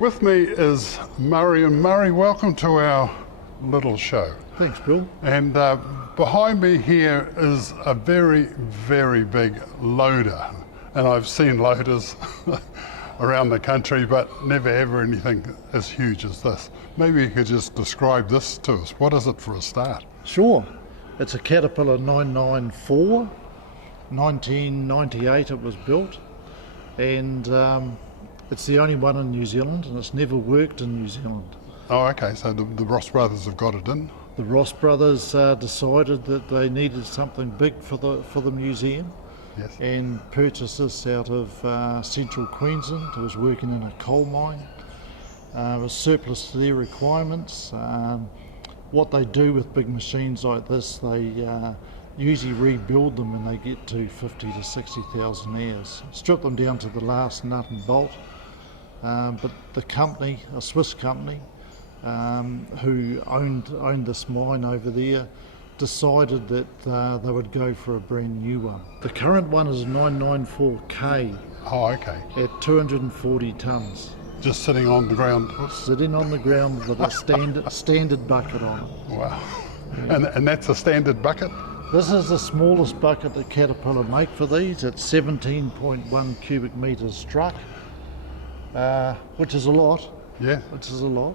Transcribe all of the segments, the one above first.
With me is Murray, and Murray, welcome to our little show. Thanks, Bill. And behind me here is a very, very big loader. And I've seen loaders around the country, but never ever anything as huge as this. Maybe you could just describe this to us. What is it for a start? Sure. It's a Caterpillar 994. 1998 it was built. And it's the only one in New Zealand, and it's never worked in New Zealand. Oh, okay, so the Ross brothers have got it in. The Ross brothers decided that they needed something big for the museum. Yes. And purchased this out of central Queensland. It was working in a coal mine. It was surplus to their requirements. What they do with big machines like this, they usually rebuild them when they get to 50 to 60,000 hours. Strip them down to the last nut and bolt. But the company, a Swiss company, who owned this mine over there, decided that they would go for a brand new one. The current one is 994K. Oh, okay. At 240 tonnes. Just sitting on the ground. Sitting on the ground with a standard bucket on it. Wow. Yeah. And that's a standard bucket? This is the smallest bucket that Caterpillar make for these. It's 17.1 cubic metres struck, which is a lot. Yeah. Which is a lot.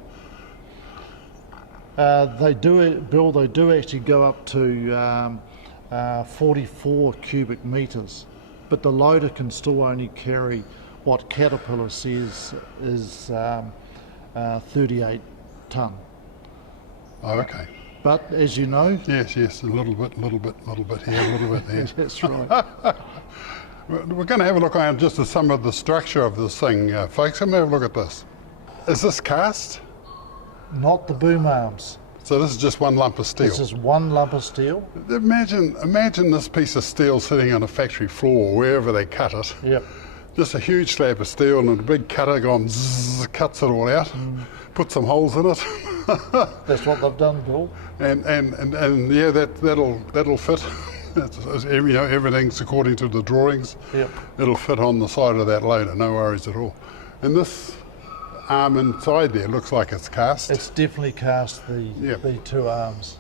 They do actually go up to 44 cubic metres, but the loader can still only carry what Caterpillar says is 38 tonne. Oh, okay. But as you know... Yes, a little bit here, a little bit there. That's right. We're going to have a look around just at some of the structure of this thing, folks. Come have a look at this. Is this cast? Not the boom arms. So this is just one lump of steel? This is one lump of steel. Imagine this piece of steel sitting on a factory floor, wherever they cut it. Yep. Just a huge slab of steel and a big cutter gone zzz, cuts it all out, put some holes in it. That's what they've done, Bill. And yeah, that'll fit. Everything's according to the drawings. Yep. It'll fit on the side of that loader, no worries at all. And this arm inside there looks like it's cast. It's definitely cast, the two arms.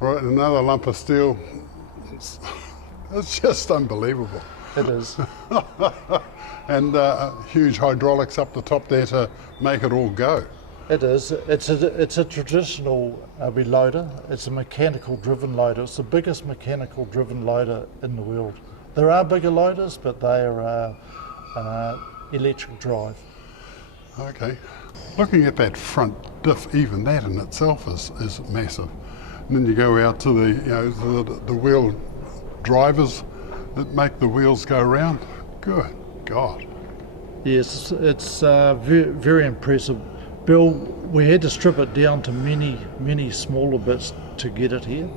Right, another lump of steel. It's just unbelievable. It is. And huge hydraulics up the top there to make it all go. It is. It's a traditional reloader. It's a mechanical driven loader. It's the biggest mechanical driven loader in the world. There are bigger loaders, but they are electric drive. Okay. Looking at that front diff, even that in itself is massive. And then you go out to the wheel drivers that make the wheels go round. Good God. Yes, it's very, very impressive. Bill, we had to strip it down to many smaller bits to get it here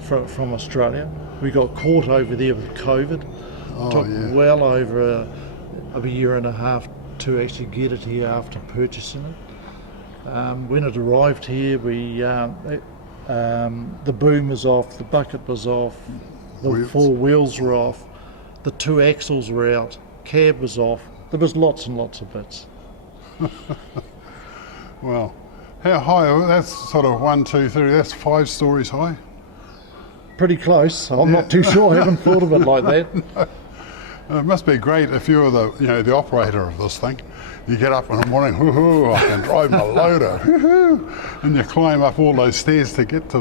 from Australia. We got caught over there with COVID. Oh, took well over a year and a half to actually get it here after purchasing it. When it arrived here, the boom was off, the bucket was off, the four wheels were off, the two axles were out, cab was off. There was lots and lots of bits. Well, how high? That's sort of 1, 2, 3. That's 5 stories high. Pretty close. I'm not too sure. I haven't thought of it like that. No. It must be great if you're the operator of this thing. You get up in the morning, hoo-hoo, I can drive my loader, hoo-hoo, and you climb up all those stairs to get to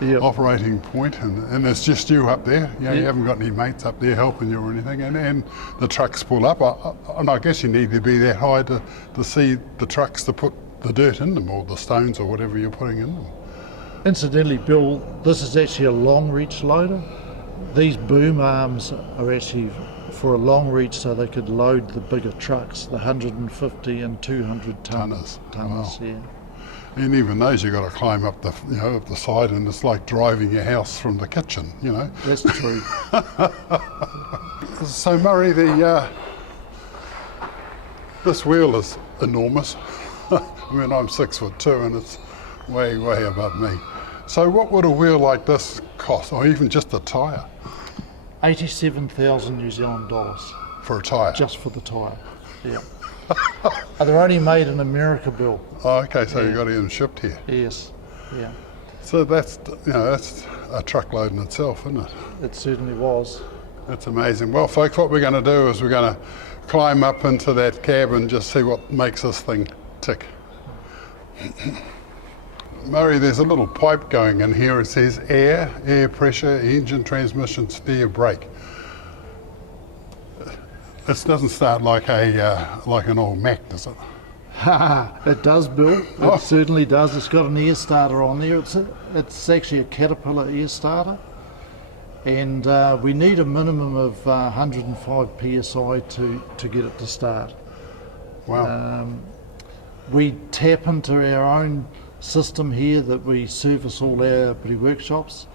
the operating point, and it's just you up there. You haven't got any mates up there helping you or anything, and the trucks pull up. And I guess you need to be that high to see the trucks to put the dirt in them, or the stones, or whatever you're putting in them. Incidentally, Bill, this is actually a long reach loader. These boom arms are actually for a long reach, so they could load the bigger trucks, the 150 and 200 tonners. Wow. Yeah. And even those you got to climb up up the side, and it's like driving your house from the kitchen. That's true. So Murray, this wheel is enormous. I mean, I'm 6'2" and it's way above me. So what would a wheel like this cost, or even just a tyre? 87,000 New Zealand dollars. For a tyre? Just for the tyre, yeah. They're only made in America, Bill. Oh, okay, so you got them shipped here. Yes, yeah. So that's that's a truckload in itself, isn't it? It certainly was. That's amazing. Well, folks, what we're going to do is we're going to climb up into that cab and just see what makes this thing tick. Murray, there's a little pipe going in here. It says air pressure, engine, transmission, steer, brake. This doesn't start like an old Mac, does it? It does, Bill. It certainly does. It's got an air starter on there. It's actually a Caterpillar air starter, and we need a minimum of 105 psi to get it to start. Wow. We tap into our own system here that we service all our Airputty workshops,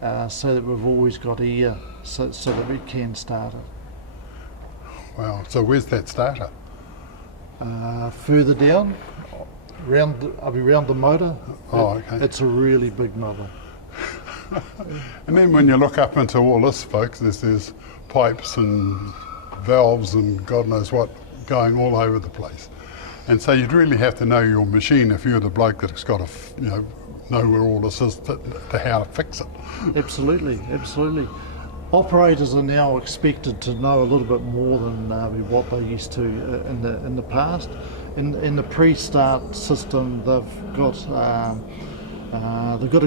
so that we've always got air, so that we can start it. Wow. So where's that starter? Further down, I'll be round the motor. Oh, okay. It's a really big motor. And then when you look up into all this, folks, there's pipes and valves and God knows what going all over the place. And so you'd really have to know your machine if you're the bloke that's got to, know where all this is to how to fix it. Absolutely, absolutely. Operators are now expected to know a little bit more than what they used to in the past. In the pre-start system, they've got a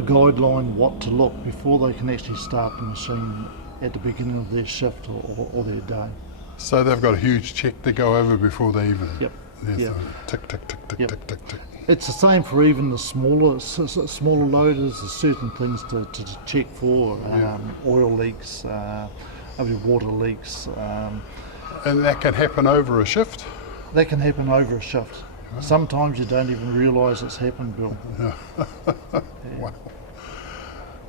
guideline what to look before they can actually start the machine at the beginning of their shift or their day. So they've got a huge check to go over before they even. Yep. Yep. Tick tick tick tick Yep. tick tick tick. It's the same for even the smaller loaders. There's certain things to check for, oil leaks, water leaks. And that can happen over a shift? That can happen over a shift. Sometimes you don't even realise it's happened, Bill. Yeah. Wow.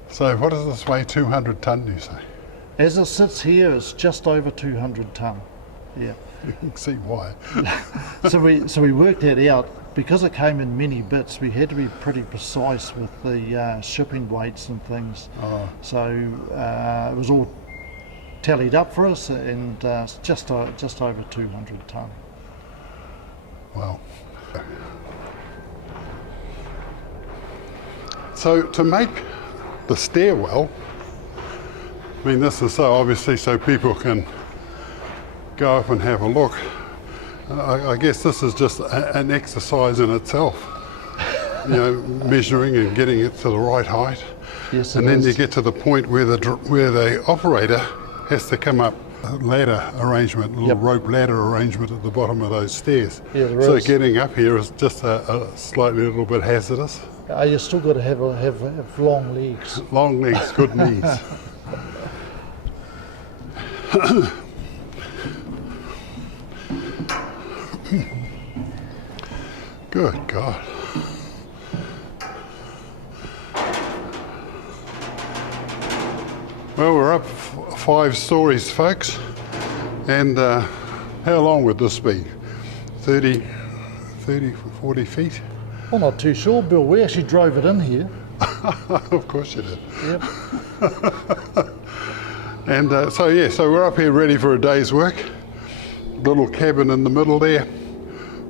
So what does this weigh, 200 tonne, you say? As it sits here, it's just over 200 tonne. Yeah. You can see why. So we worked that out. Because it came in many bits, we had to be pretty precise with the shipping weights and things. Oh. So it was all tallied up for us, and it's just over 200 tonne. Wow. So to make the stairwell, I mean, this is so obviously so people can go up and have a look. I guess this is just an exercise in itself, measuring and getting it to the right height. Yes, and then you get to the point where the operator has to come up a ladder arrangement, a little rope ladder arrangement at the bottom of those stairs. Yeah, there so is. getting up here is just a slightly little bit hazardous. You still got to have long legs. Long legs, good knees. Good God. Well, we're up 5 stories, folks. And how long would this be? 30, 40 feet? Well, not too sure, Bill. We actually drove it in here. Of course you did. Yep. And so we're up here ready for a day's work. Little cabin in the middle there.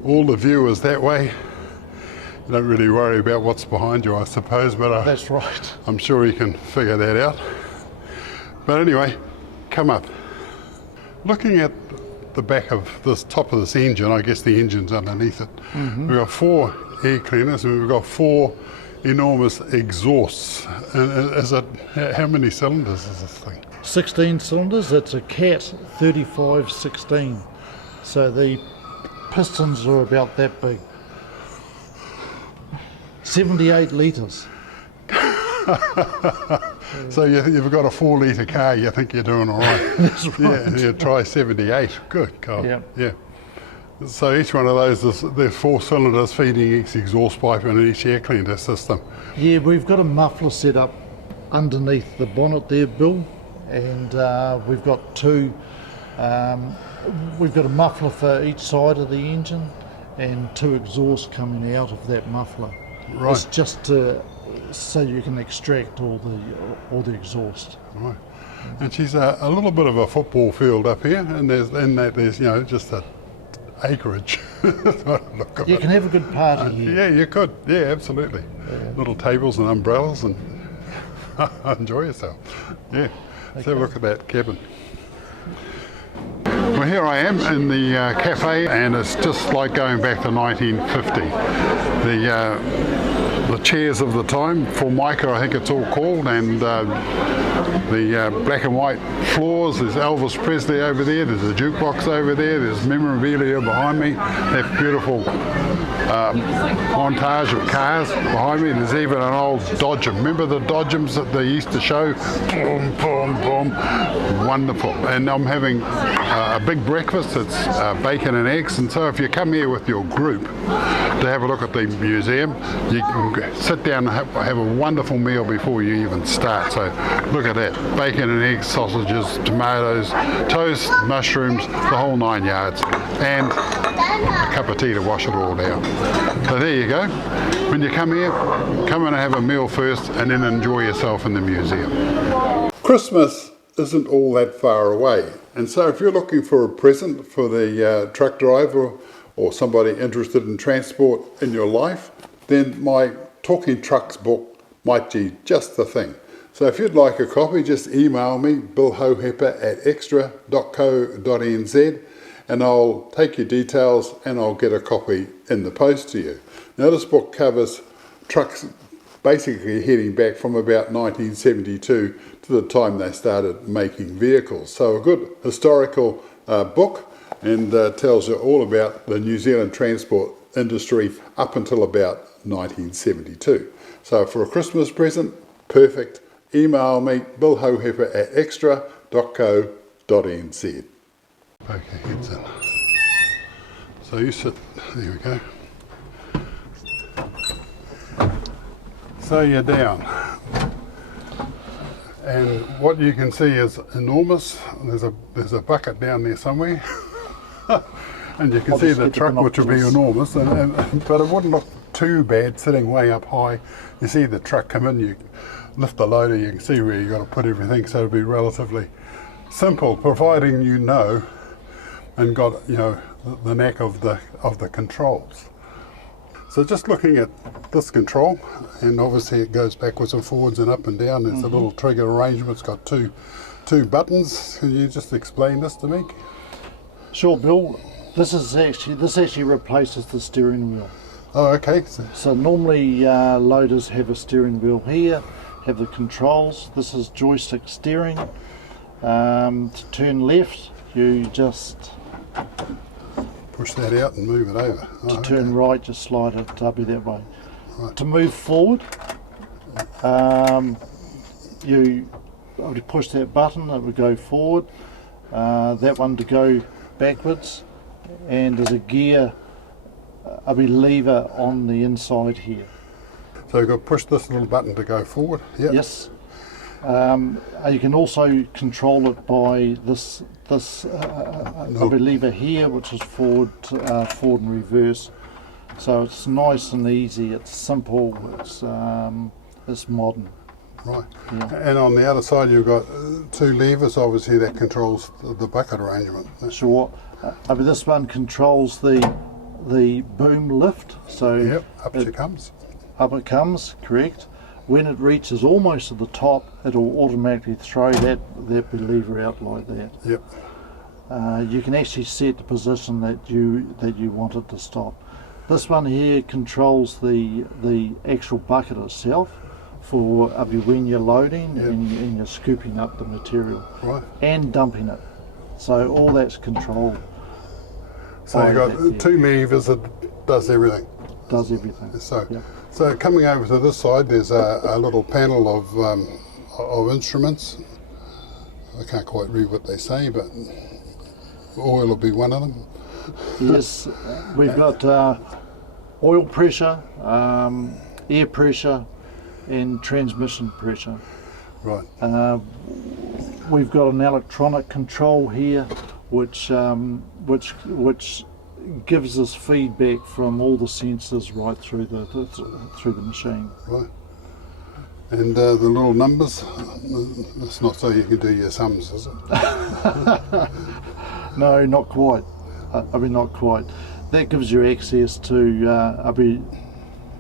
All the view is that way. You don't really worry about what's behind you, I suppose, but That's right. I'm sure you can figure that out. But anyway, come up. Looking at the back of this top of this engine, I guess the engine's underneath it. Mm-hmm. We've got 4 air cleaners and we've got 4 enormous exhausts. And how many cylinders is this thing? 16 cylinders. It's a Cat 3516. So the pistons are about that big. 78 litres. So you've got a 4-litre car, you think you're doing all right. That's right. Yeah, try 78. Good God. Yeah. Yeah. So each one of those, there's 4 cylinders feeding each exhaust pipe and each air cleaner system. Yeah, we've got a muffler set up underneath the bonnet there, Bill, and we've got 2. We've got a muffler for each side of the engine and 2 exhausts coming out of that muffler. Right. It's just so you can extract all the exhaust. Right. And she's a little bit of a football field up here, and there's just a acreage. Look at You it. can have a good party here. Yeah, you could. Yeah, absolutely. Little tables and umbrellas and enjoy yourself. Yeah. Let's have a look at that cabin. Well, here I am in the cafe, and it's just like going back to 1950. The chairs of the time, Formica I think it's all called, and the black and white floors. There's Elvis Presley over there, there's a jukebox over there, there's memorabilia behind me, that beautiful montage of cars behind me. There's even an old Dodgem. Remember the Dodgems that they used to show? Boom, boom, boom. Wonderful. And I'm having a big breakfast. It's bacon and eggs. And so if you come here with your group to have a look at the museum, you can sit down and have a wonderful meal before you even start. So look at that. Bacon and eggs, sausages, tomatoes, toast, mushrooms, the whole 9 yards. And a cup of tea to wash it all down. So there you go. When you come here, come and have a meal first and then enjoy yourself in the museum. Christmas isn't all that far away, and so if you're looking for a present for the truck driver or somebody interested in transport in your life, then my Talking Trucks book might be just the thing. So if you'd like a copy, just email me, billhohepper@extra.co.nz, and I'll take your details and I'll get a copy in the post to you. Now this book covers trucks basically heading back from about 1972 to the time they started making vehicles. So a good historical book, and tells you all about the New Zealand transport industry up until about 1972. So for a Christmas present, perfect. Email me, billhohepper@extra.co.nz. Okay, heads in. So you sit, there we go. So you're down. And what you can see is enormous. There's a bucket down there somewhere. And you can see the truck, which will be enormous, but it wouldn't look too bad sitting way up high. You see the truck come in, you lift the loader, you can see where you've got to put everything, so it'll be relatively simple, providing you know and got the knack of the controls. So just looking at this control, and obviously it goes backwards and forwards and up and down. There's a little trigger arrangement. It's got two buttons. Can you just explain this to me? Sure, Bill. This actually replaces the steering wheel. Oh, okay. So normally loaders have a steering wheel here, have the controls. This is joystick steering. To turn left, you just push that out and move it over. To turn right, just slide it be that way. Right. To move forward, you would push that button, it would go forward. That one to go backwards, and there's a gear, a lever on the inside here. So you've got to push this little button to go forward? Yep. Yes. You can also control it by this lever here, which is forward and reverse. So it's nice and easy. It's simple. It's modern. Right. Yeah. And on the other side, you've got two levers. Obviously, that controls the bucket arrangement. Sure. This one controls the boom lift. So yep. Up it comes. Up it comes. Correct. When it reaches almost to the top, it'll automatically throw that lever out like that. Yep. You can actually set the position that you want it to stop. This one here controls the actual bucket itself for when you're loading and you're scooping up the material, right, and dumping it. So all that's controlled. So you've got two levers that does everything. Does everything. So. Yep. So coming over to this side, there's a little panel of instruments. I can't quite read what they say, but oil will be one of them. Yes, we've got oil pressure, air pressure, and transmission pressure. Right. We've got an electronic control here, which gives us feedback from all the sensors right through the machine. Right. And the little numbers, it's not so you can do your sums, is it? No, not quite. I mean, not quite. That gives you access to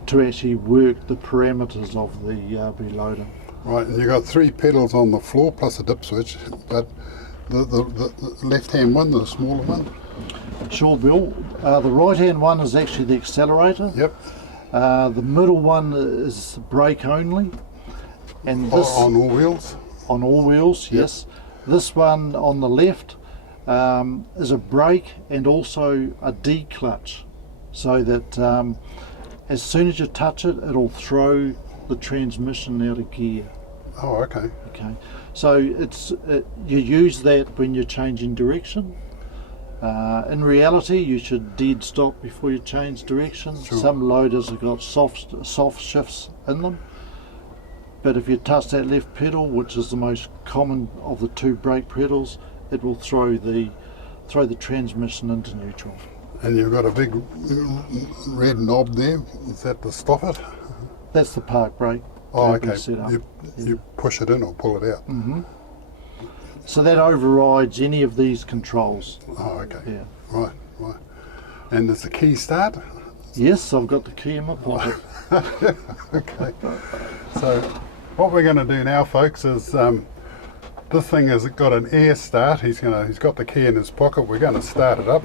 to actually work the parameters of the reloader. Right, and you've got 3 pedals on the floor plus a dip switch, but the left-hand one, the smaller one? Sure, Bill. The right-hand one is actually the accelerator. Yep. The middle one is brake only. And this, On all wheels? On all wheels, Yep. yes. This one on the left is a brake and also a D clutch, so that as soon as you touch it, it'll throw the transmission out of gear. Oh, okay. Okay, so you use that when you're changing direction. In reality, you should dead stop before you change direction. Sure. Some loaders have got soft shifts in them, but if you touch that left pedal, which is the most common of the 2 brake pedals, it will throw the transmission into neutral. And you've got a big red knob there. Is that to stop it? That's the park brake. Oh, that we okay. set up. You push it in or pull it out. So that overrides any of these controls. Oh, okay. Yeah. Right. And there's the key start? Yes, I've got the key in my pocket. Okay. So what we're going to do now, folks, is this thing has got an air start. He's got the key in his pocket. We're going to start it up.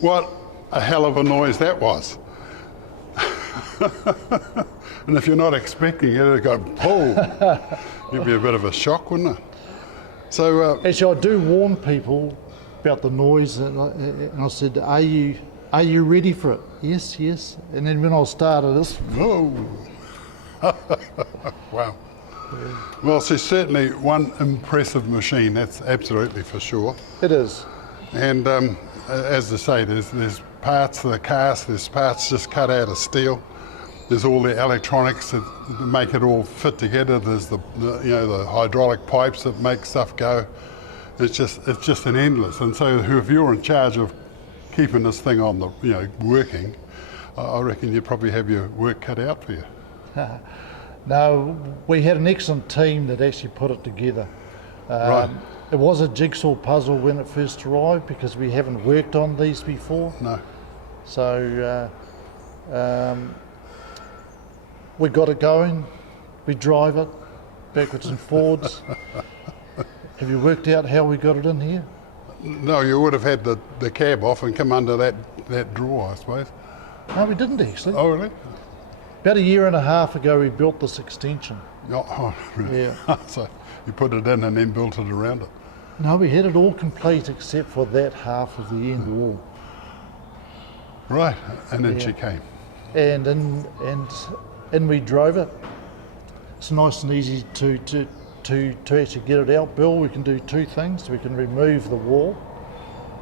What a hell of a noise that was. And if you're not expecting it, it'd go, oh, give you a bit of a shock, wouldn't it? So, Actually, I do warn people about the noise, and I said, are you ready for it? Yes, yes. And then when I started this, whoa. Wow. Well, it's certainly one impressive machine, that's absolutely for sure. it is. And as I say, there's parts of the cast, there's parts just cut out of steel. There's all the electronics that make it all fit together. There's the hydraulic pipes that make stuff go. It's just an endless. And so if you're in charge of keeping this thing on the working, I reckon you probably have your work cut out for you. No, we had an excellent team that actually put it together. Right. It was a jigsaw puzzle when it first arrived because we haven't worked on these before. No. So we got it going, we drive it backwards and forwards. Have you worked out how we got it in here? No, you would have had the cab off and come under that drawer, I suppose. No, we didn't actually. Oh, really? About a year and a half ago we built this extension. Oh, really? Yeah. So you put it in and then built it around it. No, we had it all complete except for that half of the end wall. Right, and then Yeah. she came. And we drove it. It's nice and easy to actually get it out, Bill. We can do 2 things. We can remove the wall.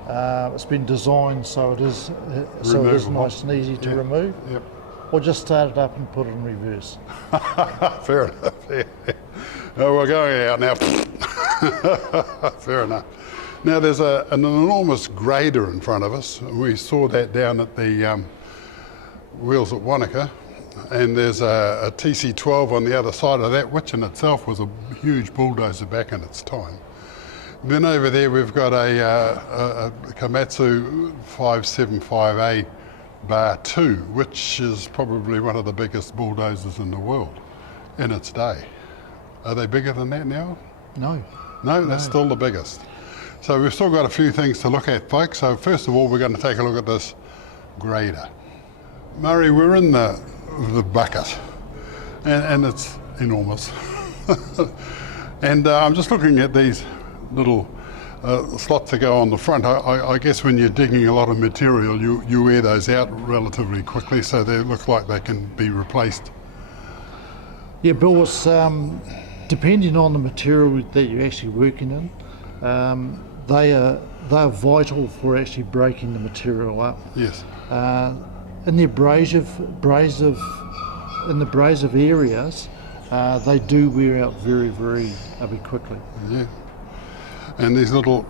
It's been designed so it is Removable. nice and easy to Yeah. remove. Yep. Or just start it up and put it in reverse. Fair enough. Yeah. Oh, we're going out now. Fair enough. Now there's an enormous grader in front of us. We saw that down at the wheels at Wanaka, and there's a TC12 on the other side of that, which in itself was a huge bulldozer back in its time. Then over there we've got a Komatsu 575A Bar 2, which is probably one of the biggest bulldozers in the world in its day. Are they bigger than that now? No. No, that's still the biggest. So we've still got a few things to look at, folks. So first of all, we're going to take a look at this grader. Murray, we're in the bucket, and it's enormous. And I'm just looking at these little slots that go on the front. I guess when you're digging a lot of material, you wear those out relatively quickly, so they look like they can be replaced. Yeah, Bill, it's depending on the material that you're actually working in, they are vital for actually breaking the material up. Yes. In the abrasive areas, they do wear out very quickly. Yeah. And these little,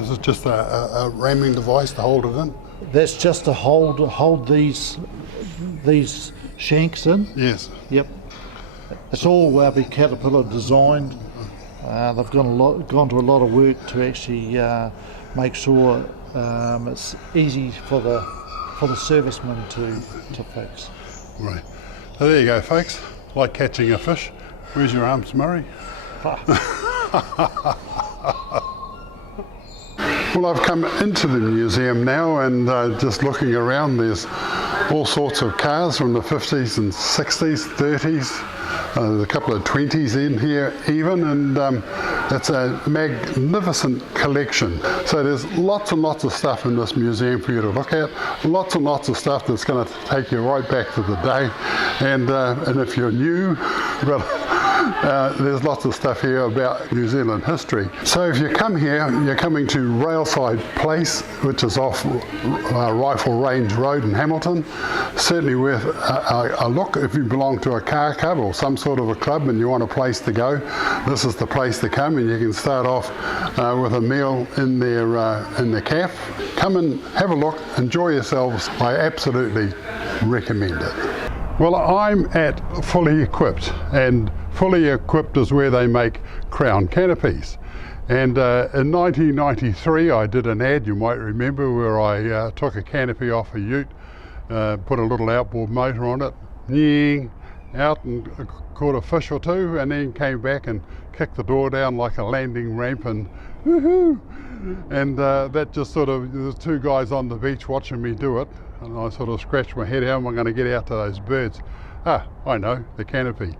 this is just a ramming device to hold it in? That's just to hold these shanks in. Yes. Yep. It's all be Caterpillar designed. They've gone to a lot of work to actually make sure it's easy for the serviceman to fix. Right. So there you go, folks. Like catching a fish. Where's your arms, Murray? Well, I've come into the museum now, and just looking around, there's all sorts of cars from the 50s and 60s, 30s. There's a couple of 20s in here even, and it's a magnificent collection. So there's lots and lots of stuff in this museum for you to look at. Lots and lots of stuff that's going to take you right back to the day. And if you're new, well, there's lots of stuff here about New Zealand history. So if you come here, you're coming to Railside Place, which is off Rifle Range Road in Hamilton. Certainly worth a look if you belong to a car club or some sort of a club and you want a place to go. This is the place to come, and you can start off with a meal in the cafe. Come and have a look, enjoy yourselves. I absolutely recommend it. Well, I'm at Fully Equipped, and Fully Equipped is where they make crown canopies. And in 1993 I did an ad, you might remember, where I took a canopy off a ute, put a little outboard motor on it, out and caught a fish or two, and then came back and kicked the door down like a landing ramp, and woohoo! And that just sort of, there's two guys on the beach watching me do it, and I sort of scratched my head, how am I going to get out to those birds? I know, the canopy.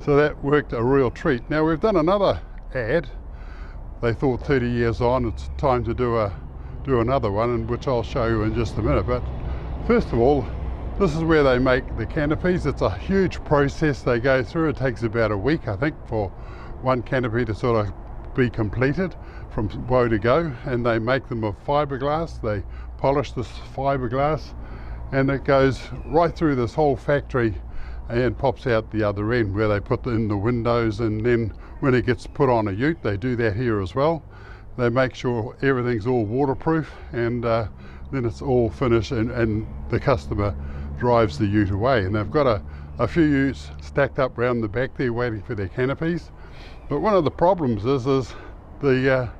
So that worked a real treat. Now we've done another ad. They thought 30 years on, it's time to do another one, and which I'll show you in just a minute. But first of all, this is where they make the canopies. It's a huge process they go through. It takes about a week, I think, for one canopy to sort of be completed from woe to go. And they make them of fiberglass. They polish this fiberglass, and it goes right through this whole factory and pops out the other end where they put in the windows, and then when it gets put on a ute, they do that here as well. They make sure everything's all waterproof, and then it's all finished, and the customer drives the ute away. And they've got a few utes stacked up around the back there waiting for their canopies. But one of the problems is the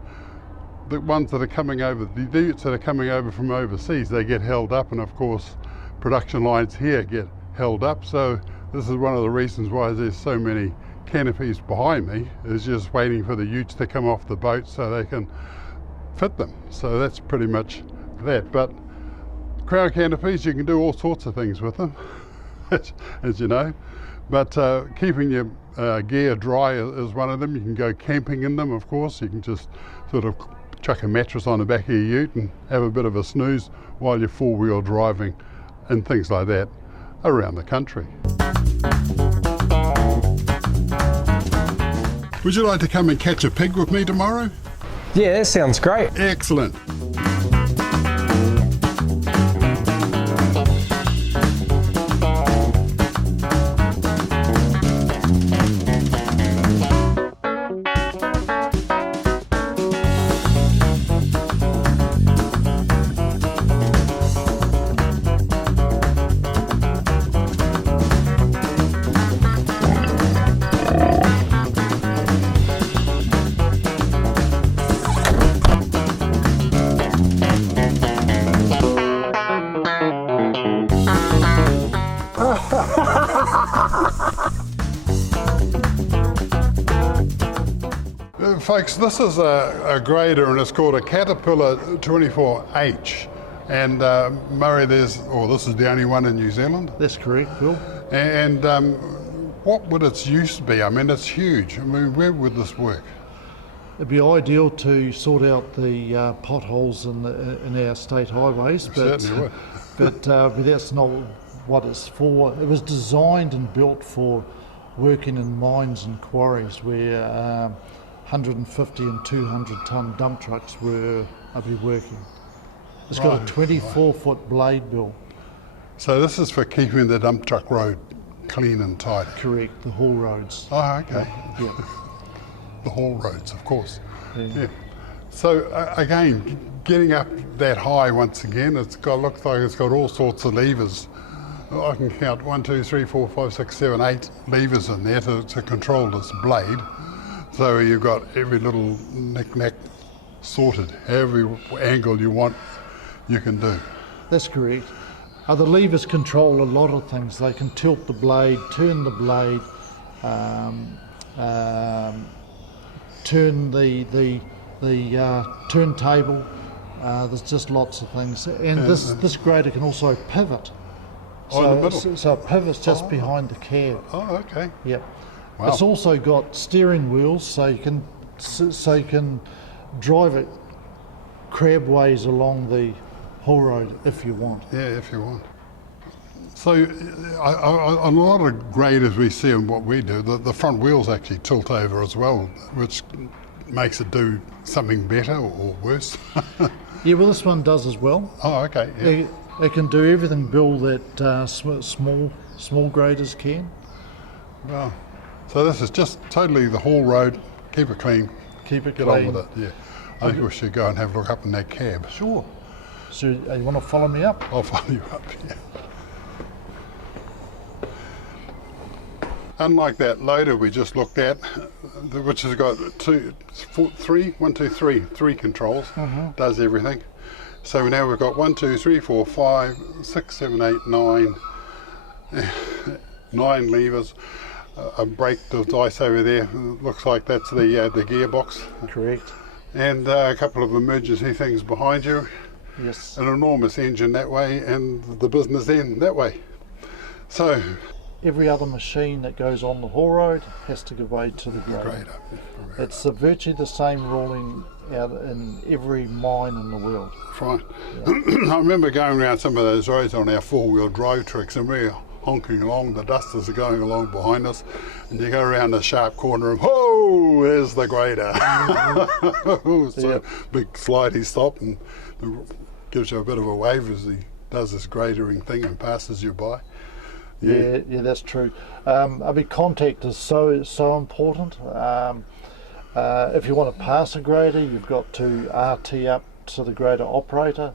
ones that are coming over, the utes that are coming over from overseas, they get held up, and of course production lines here get held up. So this is one of the reasons why there's so many canopies behind me, is just waiting for the utes to come off the boat so they can fit them. So that's pretty much that. But crown canopies, you can do all sorts of things with them, as you know. But keeping your gear dry is one of them. You can go camping in them, of course. You can just sort of chuck a mattress on the back of your ute and have a bit of a snooze while you're four-wheel driving and things like that around the country. Would you like to come and catch a pig with me tomorrow? Yeah, that sounds great. Excellent. Folks, this is a grader, and it's called a Caterpillar 24H. And Murray, this is the only one in New Zealand. That's correct, Bill. And what would its use be? I mean, it's huge. I mean, where would this work? It'd be ideal to sort out the potholes in our state highways, but Certainly would. but that's not what it's for. It was designed and built for working in mines and quarries where 150 and 200 ton dump trucks will be working. It's got a 24-foot blade, Bill. So this is for keeping the dump truck road clean and tidy. Correct, the haul roads. Oh, okay. Yeah. The haul roads, of course. Yeah. So again, getting up that high once again, looks like it's got all sorts of levers. I can count 1, 2, 3, 4, 5, 6, 7, 8 levers in there to control this blade. So you've got every little knick-knack sorted. Every angle you want, you can do. That's correct. The levers control a lot of things. They can tilt the blade, turn the blade, turn the turntable. There's just lots of things. And this grader can also pivot. Oh, in the middle? So it pivots just behind the cab. Oh, okay. Yep. Wow. It's also got steering wheels, so you can drive it crabways along the haul road if you want. Yeah, if you want. So on a lot of graders we see in what we do, the front wheels actually tilt over as well, which makes it do something better or worse. Yeah, well, this one does as well. Oh, okay. Yeah. It can do everything, Bill, that small graders can. Wow. So this is just totally the haul road, keep it clean, Keep it get clean. on with it. Yeah. I think we should go and have a look up in that cab. Sure. So you want to follow me up? I'll follow you up, yeah. Unlike that loader we just looked at, which has got three controls, does everything. So now we've got 1, 2, 3, 4, 5, 6, 7, 8, 9, 9 levers. A brake device over there, looks like that's the gearbox. Correct. And a couple of emergency things behind you. Yes. An enormous engine that way, and the business end that way. So Every other machine that goes on the haul road has to give way to the grader. grader. It's virtually the same ruling out in every mine in the world. Fine. I remember going around some of those roads on our four-wheel drive tricks, and we're honking along, the dusters are going along behind us, and you go around a sharp corner and whoa, there's the grader. So big slidey stop, and gives you a bit of a wave as he does this gradering thing and passes you by. Yeah, that's true. Contact is so important. If you want to pass a grader, you've got to RT up to the grader operator,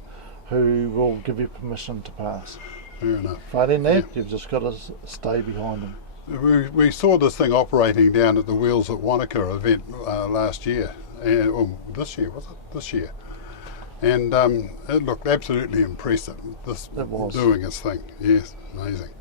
who will give you permission to pass. Fair enough. Failing that, you've just got to stay behind them. We saw this thing operating down at the Wheels at Wanaka event last year, and this year, was it? This year. And it looked absolutely impressive, It was. doing its thing. Yes, amazing.